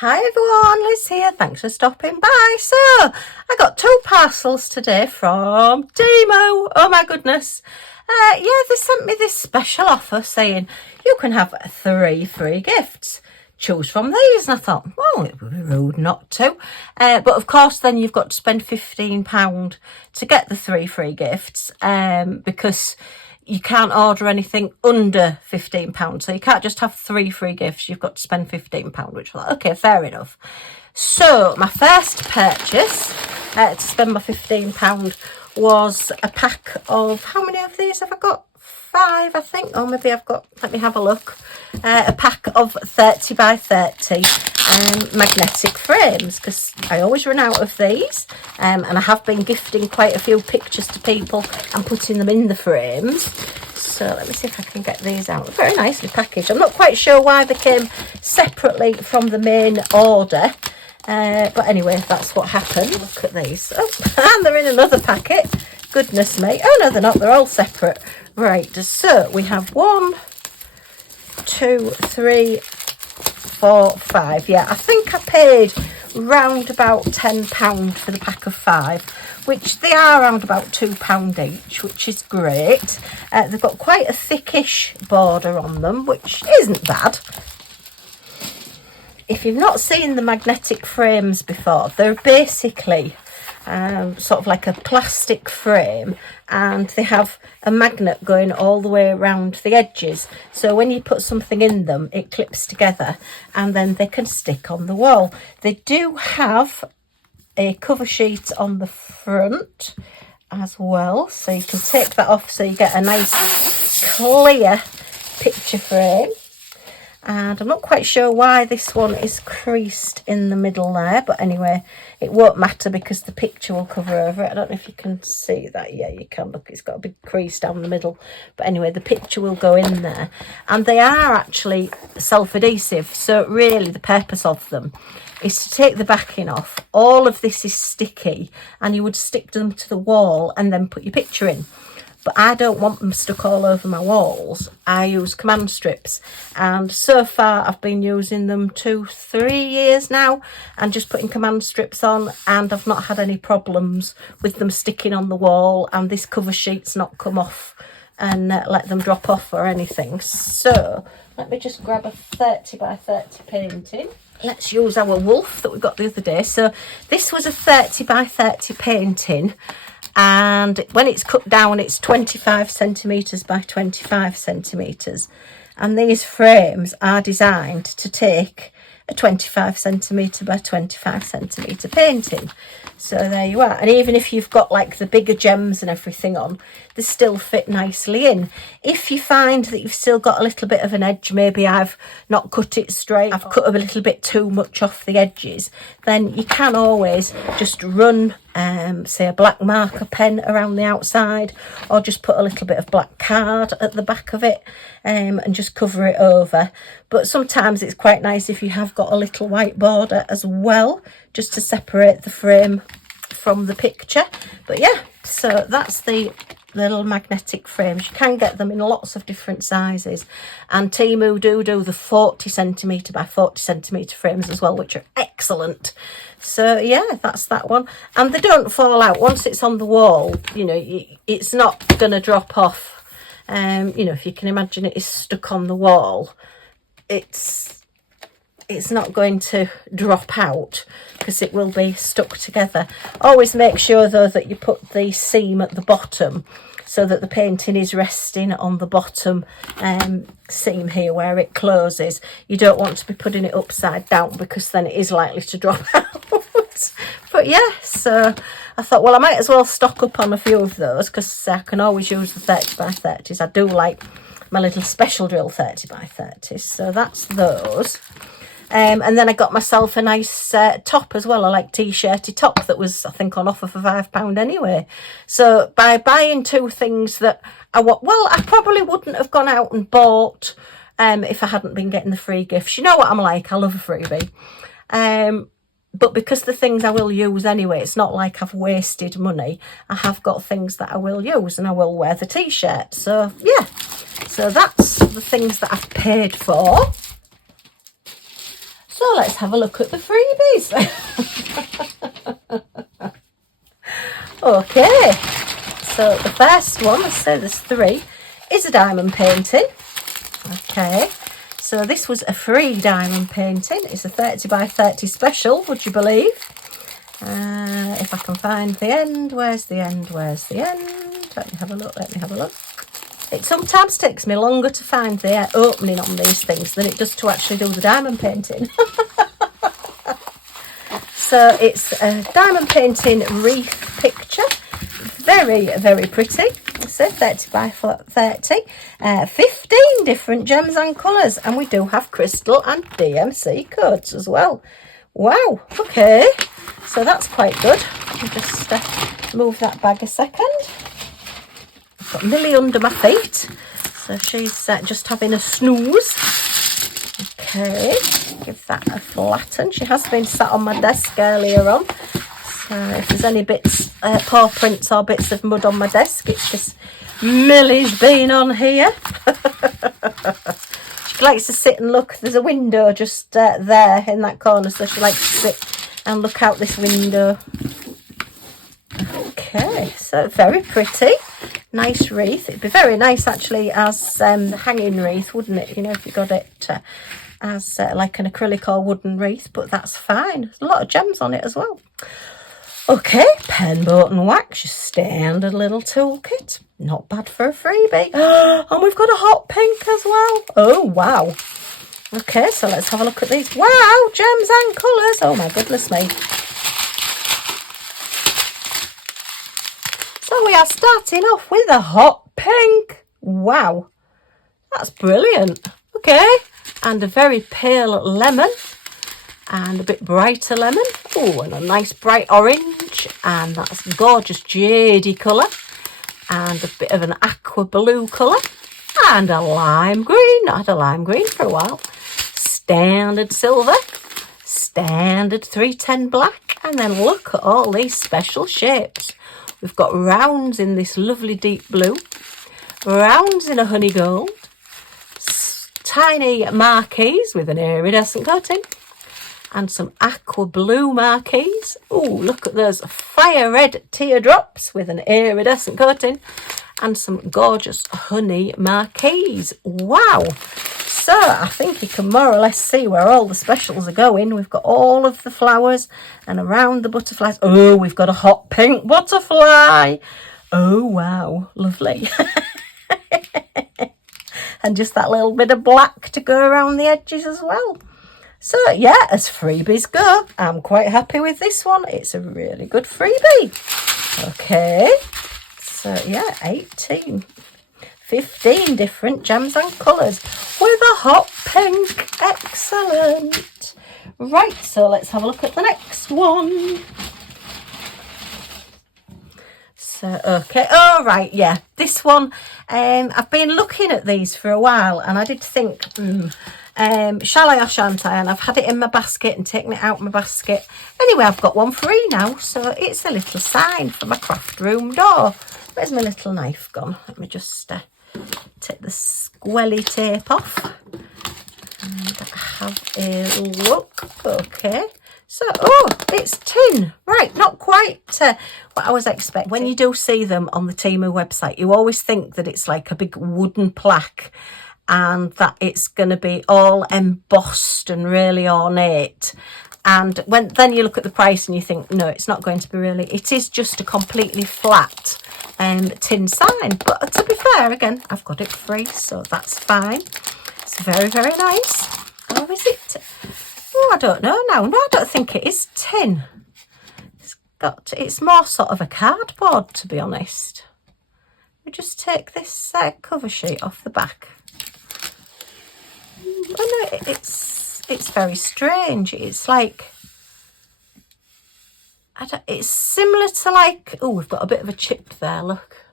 Hi everyone, Liz here. Thanks for stopping by. So, I got 2 parcels today from TEMU. Oh my goodness. Yeah, they sent me this special offer saying you can have 3 free gifts. Choose from these. And I thought, well, it would be rude not to. But of course, then you've got to spend £15 to get the 3 free gifts because you can't order anything under £15. So you can't just have 3 free gifts. You've got to spend £15, which I thought, okay, fair enough. So my first purchase to spend my £15 was a pack of, how many of these have I got? 5, I think, or maybe I've got, let me have a look, a pack of 30 by 30 magnetic frames, because I always run out of these, and I have been gifting quite a few pictures to people and putting them in the frames. So let me see if I can get these out. Very nicely packaged. I'm not quite sure why they came separately from the main order, but anyway, that's what happened. Look at these. Oh, and they're in another packet. Goodness me. Oh no, they're not. They're all separate. Right, so we have 1, 2, 3, 4, 5. Yeah, I think I paid round about £10 for the pack of 5, which they are around about £2 each, which is great. They've got quite a thickish border on them, which isn't bad. If you've not seen the magnetic frames before, they're basically sort of like a plastic frame, and they have a magnet going all the way around the edges, so when you put something in them it clips together and then they can stick on the wall. They do have a cover sheet on the front as well, so you can take that off so you get a nice clear picture frame. And I'm not quite sure why this one is creased in the middle there, but anyway, it won't matter because the picture will cover over it. I don't know if you can see that. Yeah, you can. Look, it's got a big crease down the middle. But anyway, the picture will go in there. And they are actually self-adhesive, so really the purpose of them is to take the backing off. All of this is sticky, and you would stick them to the wall and then put your picture in. But I don't want them stuck all over my walls. I use command strips, and so far I've been using them 2-3 years now and just putting command strips on, and I've not had any problems with them sticking on the wall, and this cover sheet's not come off and let them drop off or anything. So let me just grab a 30 by 30 painting. Let's use our wolf that we got the other day. So this was a 30 by 30 painting, and when it's cut down it's 25 centimetres by 25 centimetres, and these frames are designed to take a 25 centimetre by 25 centimetre painting. So there you are. And even if you've got like the bigger gems and everything on, they still fit nicely in. If you find that you've still got a little bit of an edge, maybe I've not cut it straight, I've cut a little bit too much off the edges, then you can always just run say a black marker pen around the outside, or just put a little bit of black card at the back of it and just cover it over. But sometimes it's quite nice if you have got a little white border as well, just to separate the frame from the picture. But yeah, so that's the little magnetic frames. You can get them in lots of different sizes, and TEMU do the 40 centimetre by 40 centimetre frames as well, which are excellent. So yeah, that's that one, and they don't fall out once it's on the wall. You know, it's not going to drop off. You know, if you can imagine it is stuck on the wall, it's not going to drop out because it will be stuck together. Always make sure though that you put the seam at the bottom so that the painting is resting on the bottom seam here where it closes. You don't want to be putting it upside down because then it is likely to drop out. But yeah, so I thought, well, I might as well stock up on a few of those because I can always use the 30 by 30s. I do like my little special drill 30 by 30s, so that's those. And then I got myself a nice top as well, a like t-shirty top that was, I think, on offer for £5 anyway. So by buying 2 things that I want, well, I probably wouldn't have gone out and bought if I hadn't been getting the free gifts. You know what I'm like, I love a freebie. But because the things I will use anyway, it's not like I've wasted money. I have got things that I will use, and I will wear the t-shirt. So yeah, so that's the things that I've paid for. So So let's have a look at the freebies. Okay, so the first one, let's say there's 3, is a diamond painting. Okay, so this was a free diamond painting. It's a 30 by 30 special, would you believe? If I can find the end, where's the end? Where's the end? Let me have a look, let me have a look. It sometimes takes me longer to find the opening on these things than it does to actually do the diamond painting. So it's a diamond painting wreath picture. Very, very pretty. It's a 30 by 30. 15 different gems and colours. And we do have crystal and DMC codes as well. Wow, okay. So that's quite good. I'll just move that bag a second. I've got Millie under my feet. So she's just having a snooze. Okay, give that a flatten. She has been sat on my desk earlier on. So if there's any bits, paw prints or bits of mud on my desk, it's just Millie's been on here. She likes to sit and look. There's a window just there in that corner, so she likes to sit and look out this window. Okay, so very pretty. Nice wreath. It'd be very nice actually as the hanging wreath, wouldn't it? You know, if you got it as like an acrylic or wooden wreath, but that's fine. There's a lot of gems on it as well. Okay, pen, boat and wax, your standard little toolkit. Not bad for a freebie. And we've got a hot pink as well. Oh, wow. Okay, so let's have a look at these. Wow, gems and colours. Oh, my goodness me. So we are starting off with a hot pink. Wow, that's brilliant. Okay, and a very pale lemon. And a bit brighter lemon. Oh, and a nice bright orange. And that's gorgeous jadey colour. And a bit of an aqua blue colour. And a lime green. Not had a lime green for a while. Standard silver. Standard 310 black. And then look at all these special shapes. We've got rounds in this lovely deep blue. Rounds in a honey gold. Tiny marquees with an iridescent coating. And some aqua blue marquees. Oh, look at those fire red teardrops with an iridescent coating. And some gorgeous honey marquees. Wow. So I think you can more or less see where all the specials are going. We've got all of the flowers and around the butterflies. Oh, we've got a hot pink butterfly. Oh, wow. Lovely. And just that little bit of black to go around the edges as well. So, yeah, as freebies go, I'm quite happy with this one. It's a really good freebie. Okay. So, yeah, 15 different gems and colours with a hot pink. Excellent. Right, so let's have a look at the next one. So, okay. Oh, right, yeah. This one, I've been looking at these for a while and I did think... shall I or shan't I? And I've had it in my basket and taken it out of my basket. Anyway, I've got one free now. So it's a little sign for my craft room door. Where's my little knife gone? Let me just take the squelly tape off. And have a look. Okay. So, oh, it's tin. Right, not quite what I was expecting. When you do see them on the TEMU website, you always think that it's like a big wooden plaque. And that it's going to be all embossed and really ornate. And then you look at the price and you think, no, it's not going to be really. It is just a completely flat tin sign. But to be fair, again, I've got it free, so that's fine. It's very, very nice. Or is it? Oh, I don't know now. No, I don't think it is tin. It's more sort of a cardboard, to be honest. We just take this cover sheet off the back. Oh no, it's very strange. It's like, it's similar to like, oh, we've got a bit of a chip there, look.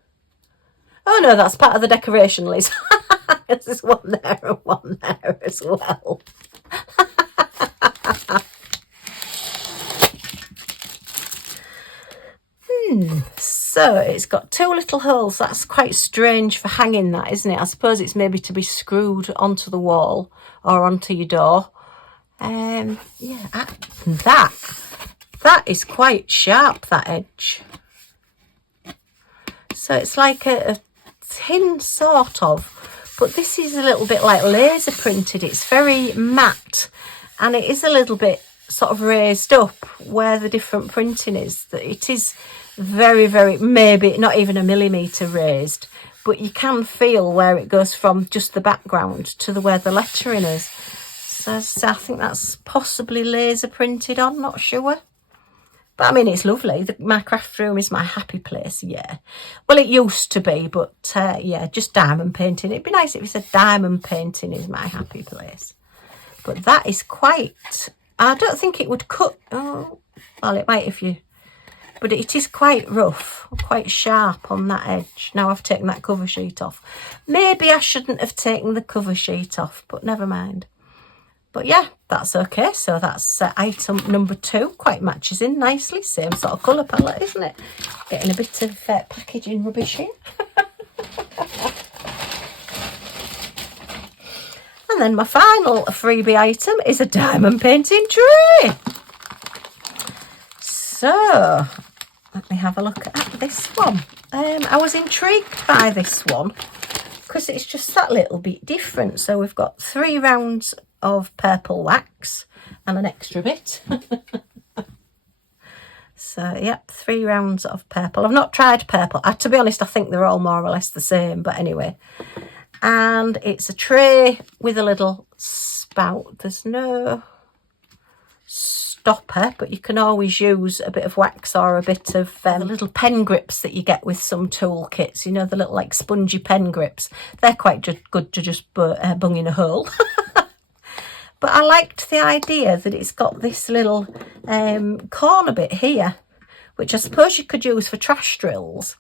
Oh no, that's part of the decoration, Liz. There's one there and one there as well. So it's got 2 little holes. That's quite strange for hanging that, isn't it? I suppose it's maybe to be screwed onto the wall or onto your door. Yeah, that is quite sharp, that edge. So it's like a tin sort of, but this is a little bit like laser printed. It's very matte, and it is a little bit sort of raised up where the different printing is. That it is very, very, maybe not even a millimetre raised, but you can feel where it goes from just the background to where the lettering is. So I think that's possibly laser printed on, not sure. But I mean, it's lovely. My craft room is my happy place, yeah. Well, it used to be, but yeah, just diamond painting. It'd be nice if it said diamond painting is my happy place. But that is quite, I don't think it would cut, oh, well, it might if you, but it is quite rough, quite sharp on that edge. Now I've taken that cover sheet off. Maybe I shouldn't have taken the cover sheet off, but never mind. But yeah, that's okay. So that's item number 2. Quite matches in nicely. Same sort of colour palette, isn't it? Getting a bit of packaging rubbish in. And then my final freebie item is a diamond painting tray. So let me have a look at this one. I was intrigued by this one because it's just that little bit different. So we've got 3 rounds of purple wax and an extra bit. So yep, 3 rounds of purple. I've not tried purple. To be honest, I think they're all more or less the same, but anyway. And it's a tray with a little spout. There's no stopper, but you can always use a bit of wax or a bit of the little pen grips that you get with some tool kits, you know, the little like spongy pen grips. They're quite good to just bung in a hole. But I liked the idea that it's got this little corner bit here, which I suppose you could use for trash drills,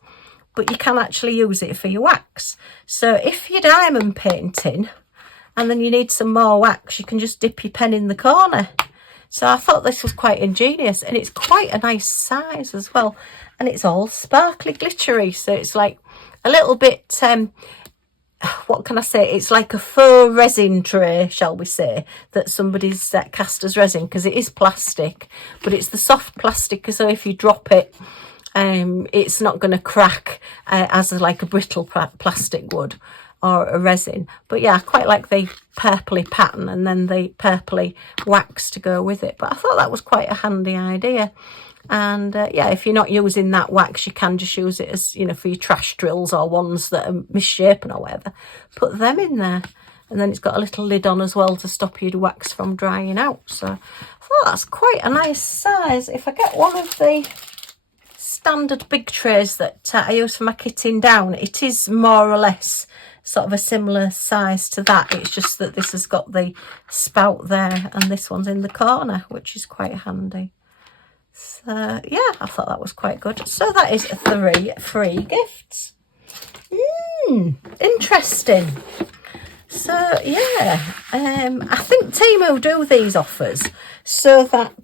but you can actually use it for your wax. So if you're diamond painting and then you need some more wax, you can just dip your pen in the corner. So I thought this was quite ingenious, and it's quite a nice size as well. And it's all sparkly glittery, so it's like a little bit, what can I say? It's like a faux resin tray, shall we say, that somebody's cast as resin, because it is plastic, but it's the soft plastic, so if you drop it, it's not going to crack as like a brittle plastic would, or a resin. But yeah, I quite like the purpley pattern and then the purpley wax to go with it. But I thought that was quite a handy idea. And yeah, if you're not using that wax, you can just use it as, you know, for your trash drills or ones that are misshapen or whatever. Put them in there. And then it's got a little lid on as well to stop your wax from drying out. So I thought that's quite a nice size. If I get one of the standard big trays that I use for my kitting down, it is more or less sort of a similar size to that. It's just that this has got the spout there and this one's in the corner, which is quite handy. So yeah, I thought that was quite good. So that is 3 free gifts. Interesting. So yeah, I think TEMU do these offers so that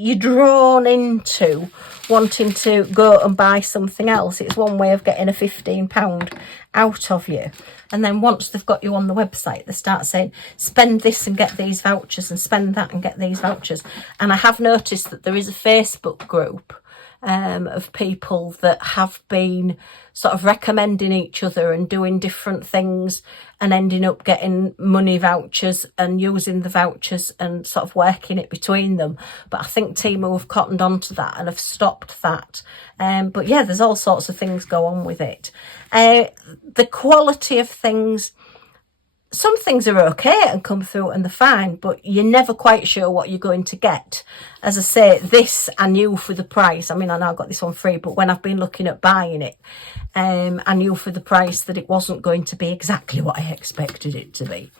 you're drawn into wanting to go and buy something else. It's one way of getting a £15 out of you. And then once they've got you on the website, they start saying, spend this and get these vouchers, and spend that and get these vouchers. And I have noticed that there is a Facebook group of people that have been sort of recommending each other and doing different things and ending up getting money vouchers and using the vouchers and sort of working it between them. But I think TEMU have cottoned onto that and have stopped that. But yeah, there's all sorts of things go on with it. The quality of things, some things are okay and come through and they're fine, but you're never quite sure what you're going to get. As I say, this I knew for the price. I mean, I know I got this one free, but when I've been looking at buying it, I knew for the price that it wasn't going to be exactly what I expected it to be.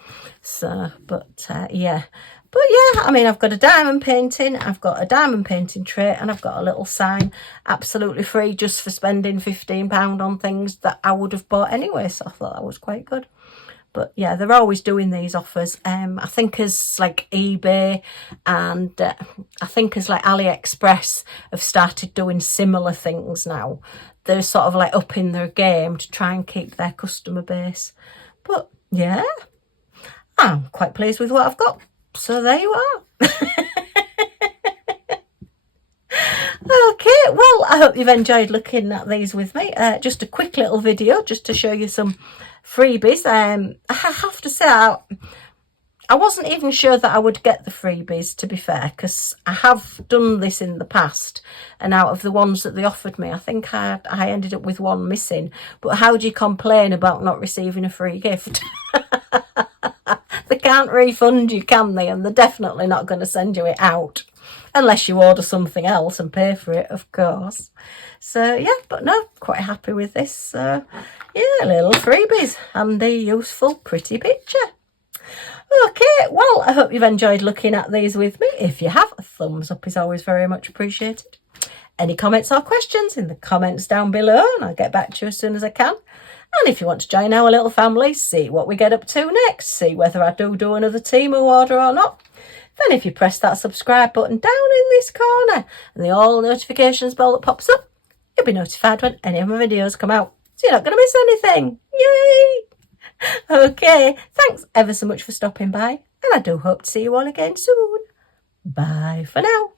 So, but yeah. But yeah, I mean, I've got a diamond painting, I've got a diamond painting tray, and I've got a little sign, absolutely free, just for spending £15 on things that I would have bought anyway. So I thought that was quite good. But yeah, they're always doing these offers. I think as like eBay and I think as like AliExpress have started doing similar things now. They're sort of like upping their game to try and keep their customer base. But yeah, I'm quite pleased with what I've got. So there you are. Okay, well, I hope you've enjoyed looking at these with me. Just a quick little video just to show you some freebies. I have to say, I wasn't even sure that I would get the freebies, to be fair, because I have done this in the past, and out of the ones that they offered me, I think I ended up with one missing. But how do you complain about not receiving a free gift? They can't refund you, can they? And they're definitely not going to send you it out. Unless you order something else and pay for it, of course. So, yeah, but no, quite happy with this. So, yeah, little freebies. Handy, useful, pretty picture. Okay, well, I hope you've enjoyed looking at these with me. If you have, a thumbs up is always very much appreciated. Any comments or questions in the comments down below, and I'll get back to you as soon as I can. And if you want to join our little family, see what we get up to next, see whether I do another TEMU order or not, then if you press that subscribe button down in this corner and the all notifications bell that pops up, you'll be notified when any of my videos come out. So you're not going to miss anything. Yay! Okay, thanks ever so much for stopping by, and I do hope to see you all again soon. Bye for now.